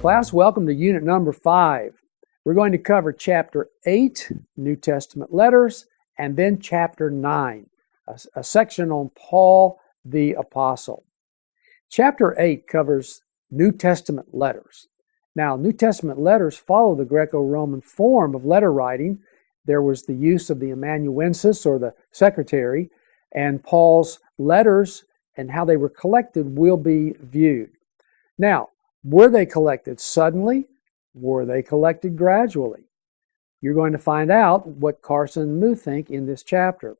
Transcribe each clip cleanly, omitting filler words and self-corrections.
Class, welcome to unit number 5. We're going to cover chapter 8, New Testament letters, and then chapter 9, a section on Paul the Apostle. Chapter 8 covers New Testament letters. Now, New Testament letters follow the Greco-Roman form of letter writing. There was the use of the amanuensis, or the secretary, and Paul's letters and how they were collected will be viewed. Now, were they collected suddenly? Were they collected gradually? You're going to find out what Carson and Moo think in this chapter.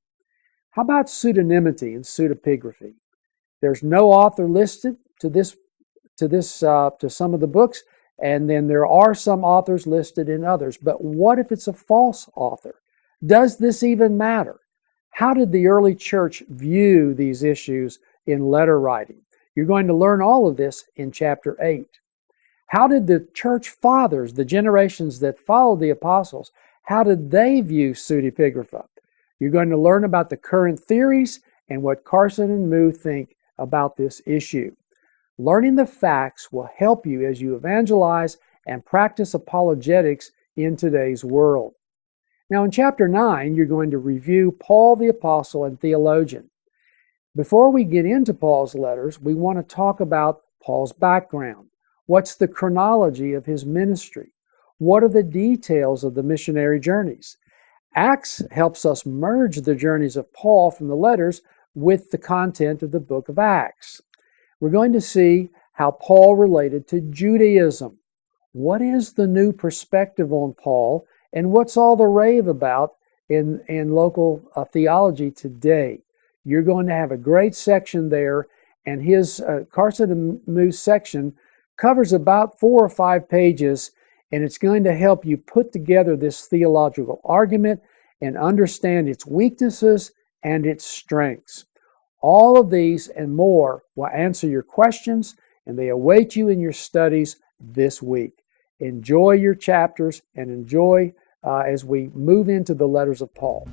How about pseudonymity and pseudepigraphy? There's no author listed to some of the books, and then there are some authors listed in others. But what if it's a false author? Does this even matter? How did the early church view these issues in letter writing? You're going to learn all of this in chapter 8. How did the church fathers, the generations that followed the apostles, how did they view pseudepigrapha? You're going to learn about the current theories and what Carson and Moo think about this issue. Learning the facts will help you as you evangelize and practice apologetics in today's world. Now, in chapter 9, you're going to review Paul the Apostle and theologian. Before we get into Paul's letters, we want to talk about Paul's background. What's the chronology of his ministry? What are the details of the missionary journeys? Acts helps us merge the journeys of Paul from the letters with the content of the book of Acts. We're going to see how Paul related to Judaism. What is the new perspective on Paul, and what's all the rave about in local theology today? You're going to have a great section there, and his Carson and Moo's section covers about 4 or 5 pages, and it's going to help you put together this theological argument and understand its weaknesses and its strengths. All of these and more will answer your questions, and they await you in your studies this week. Enjoy your chapters and enjoy as we move into the letters of Paul.